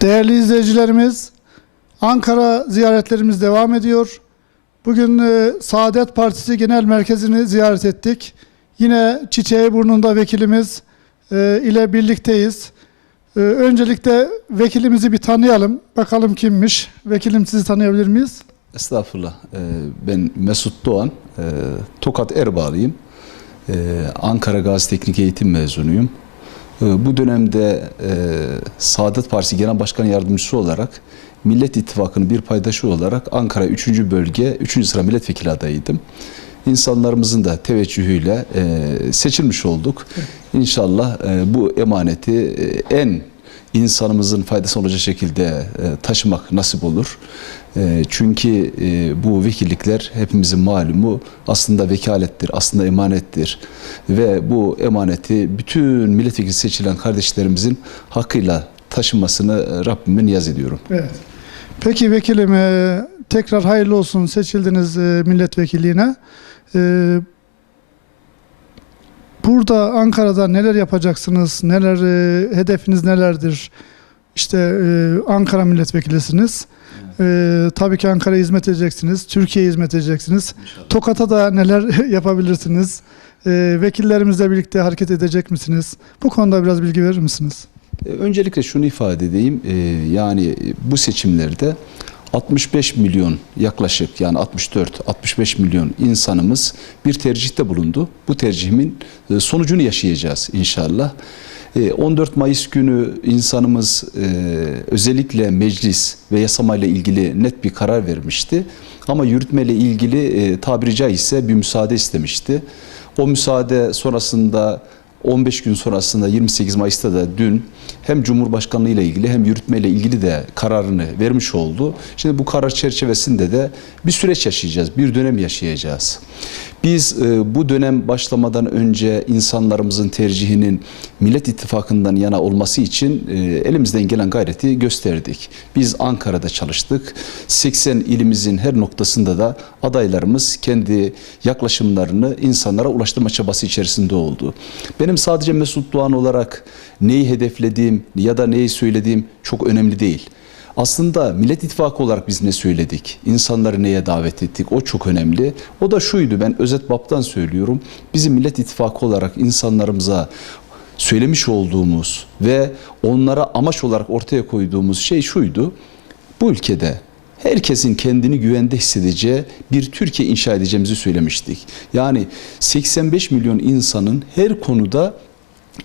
Değerli izleyicilerimiz, Ankara ziyaretlerimiz devam ediyor. Bugün e, Saadet Partisi Genel Merkezi'ni ziyaret ettik. Yine Çiçeği Burnunda vekilimiz e, ile birlikteyiz. E, öncelikle vekilimizi bir tanıyalım. Bakalım kimmiş? Vekilim sizi tanıyabilir miyiz? Estağfurullah. Ee, Ben Mesut Doğan, Tokat Erbağlıyım. Ankara Gazi Teknik Eğitim mezunuyum. Ee, Bu dönemde e, Saadet Partisi Genel Başkan Yardımcısı olarak Millet İttifakı'nın bir paydaşı olarak Ankara 3. Bölge 3. sıra milletvekili adayıydım. İnsanlarımızın da teveccühüyle e, seçilmiş olduk. İnşallah e, bu emaneti e, en insanımızın faydası olacak şekilde e, taşımak nasip olur. E, Çünkü e, bu vekillikler hepimizin malumu aslında vekalettir, aslında emanettir. Ve bu emaneti bütün milletvekili seçilen kardeşlerimizin hakkıyla taşımasını e, Rabbime niyaz ediyorum. Evet. Peki vekilim tekrar hayırlı olsun seçildiniz milletvekilliğine. E, Burada Ankara'da neler yapacaksınız? Neler e, hedefiniz nelerdir? İşte e, Ankara milletvekilisiniz. E, tabii ki Ankara'ya hizmet edeceksiniz. Türkiye'ye hizmet edeceksiniz. Tokat'a da neler yapabilirsiniz? E, vekillerimizle birlikte hareket edecek misiniz? Bu konuda biraz bilgi verir misiniz? E, Öncelikle şunu ifade edeyim. E, Yani bu seçimlerde 65 milyon yaklaşık yani 64-65 milyon insanımız bir tercihte bulundu. Bu tercihimin e, sonucunu yaşayacağız inşallah. E, 14 Mayıs günü insanımız e, özellikle meclis ve yasamayla ilgili net bir karar vermişti. Ama yürütmeyle ilgili e, tabiri caizse bir müsaade istemişti. O müsaade sonrasında 15 gün sonrasında 28 Mayıs'ta da dün hem Cumhurbaşkanlığı ile ilgili hem yürütme ile ilgili de kararını vermiş oldu. Şimdi bu karar çerçevesinde de bir süreç yaşayacağız, bir dönem yaşayacağız. Biz e, bu dönem başlamadan önce insanlarımızın tercihinin Millet İttifakı'ndan yana olması için e, elimizden gelen gayreti gösterdik. Biz Ankara'da çalıştık. 80 ilimizin her noktasında da adaylarımız kendi yaklaşımlarını insanlara ulaştırma çabası içerisinde oldu. Benim sadece Mesut Doğan olarak neyi hedeflediğim ya da neyi söylediğim çok önemli değil. Aslında Millet İttifakı olarak biz ne söyledik? İnsanları neye davet ettik? O çok önemli. O da şuydu ben özet baptan söylüyorum. Bizim Millet İttifakı olarak insanlarımıza söylemiş olduğumuz ve onlara amaç olarak ortaya koyduğumuz şey şuydu. Bu ülkede herkesin kendini güvende hissedeceği bir Türkiye inşa edeceğimizi söylemiştik. Yani 85 milyon insanın her konuda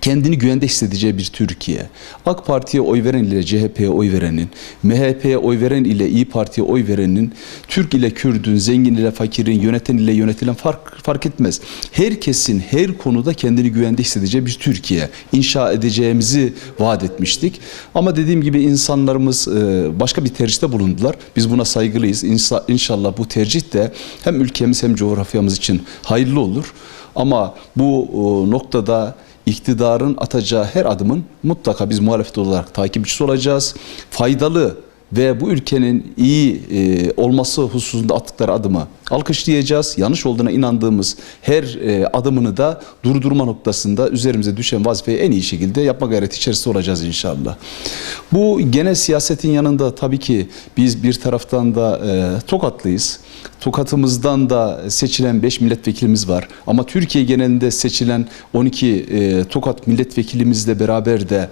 kendini güvende hissedeceği bir Türkiye. AK Parti'ye oy veren ile CHP'ye oy verenin, MHP'ye oy veren ile İyi Parti'ye oy verenin, Türk ile Kürdün, zengin ile fakirin, yöneten ile yönetilen fark, fark etmez. Herkesin her konuda kendini güvende hissedeceği bir Türkiye inşa edeceğimizi vaat etmiştik. Ama dediğim gibi insanlarımız e, başka bir tercihte bulundular. Biz buna saygılıyız. İnşallah bu tercih de hem ülkemiz hem coğrafyamız için hayırlı olur. Ama bu noktada iktidarın atacağı her adımın mutlaka biz muhalefet olarak takipçisi olacağız. Faydalı ve bu ülkenin iyi e, olması hususunda attıkları adımı alkışlayacağız. Yanlış olduğuna inandığımız her e, adımını da durdurma noktasında üzerimize düşen vazifeyi en iyi şekilde yapma gayreti içerisinde olacağız inşallah. Bu genel siyasetin yanında tabii ki biz bir taraftan da e, Tokatlıyız. Tokatımızdan da seçilen 5 milletvekilimiz var. Ama Türkiye genelinde seçilen 12 e, Tokat milletvekilimizle beraber de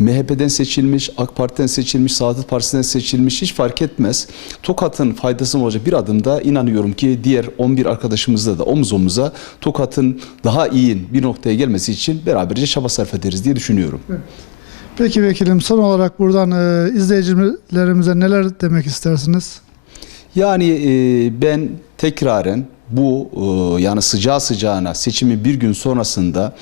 MHP'den seçilmiş, AK Parti'den seçilmiş, Saadet Partisi'nden seçilmiş hiç fark etmez. Tokat'ın faydasına olacak bir adımda inanıyorum ki diğer 11 arkadaşımızla da omuz omuza Tokat'ın daha iyi bir noktaya gelmesi için beraberce çaba sarf ederiz diye düşünüyorum. Peki vekilim son olarak buradan e, izleyicilerimize neler demek istersiniz? Yani e, ben tekraren bu e, yani sıcağı sıcağına seçimi bir gün sonrasında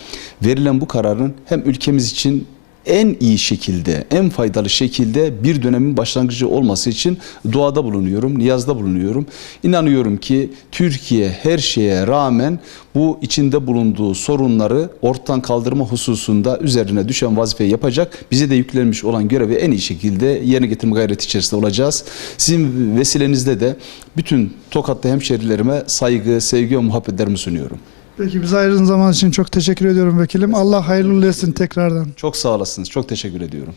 verilen bu kararın hem ülkemiz için en iyi şekilde, en faydalı şekilde bir dönemin başlangıcı olması için duada bulunuyorum, niyazda bulunuyorum. İnanıyorum ki Türkiye her şeye rağmen bu içinde bulunduğu sorunları ortadan kaldırma hususunda üzerine düşen vazifeyi yapacak. Bize de yüklenmiş olan görevi en iyi şekilde yerine getirme gayreti içerisinde olacağız. Sizin vesilenizle de bütün Tokatlı hemşerilerime saygı, sevgi ve muhabbetlerimi sunuyorum. Peki bize ayırdığınız zaman için çok teşekkür ediyorum vekilim. Allah hayırlı etsin tekrardan. Çok sağ olasınız. Çok teşekkür ediyorum.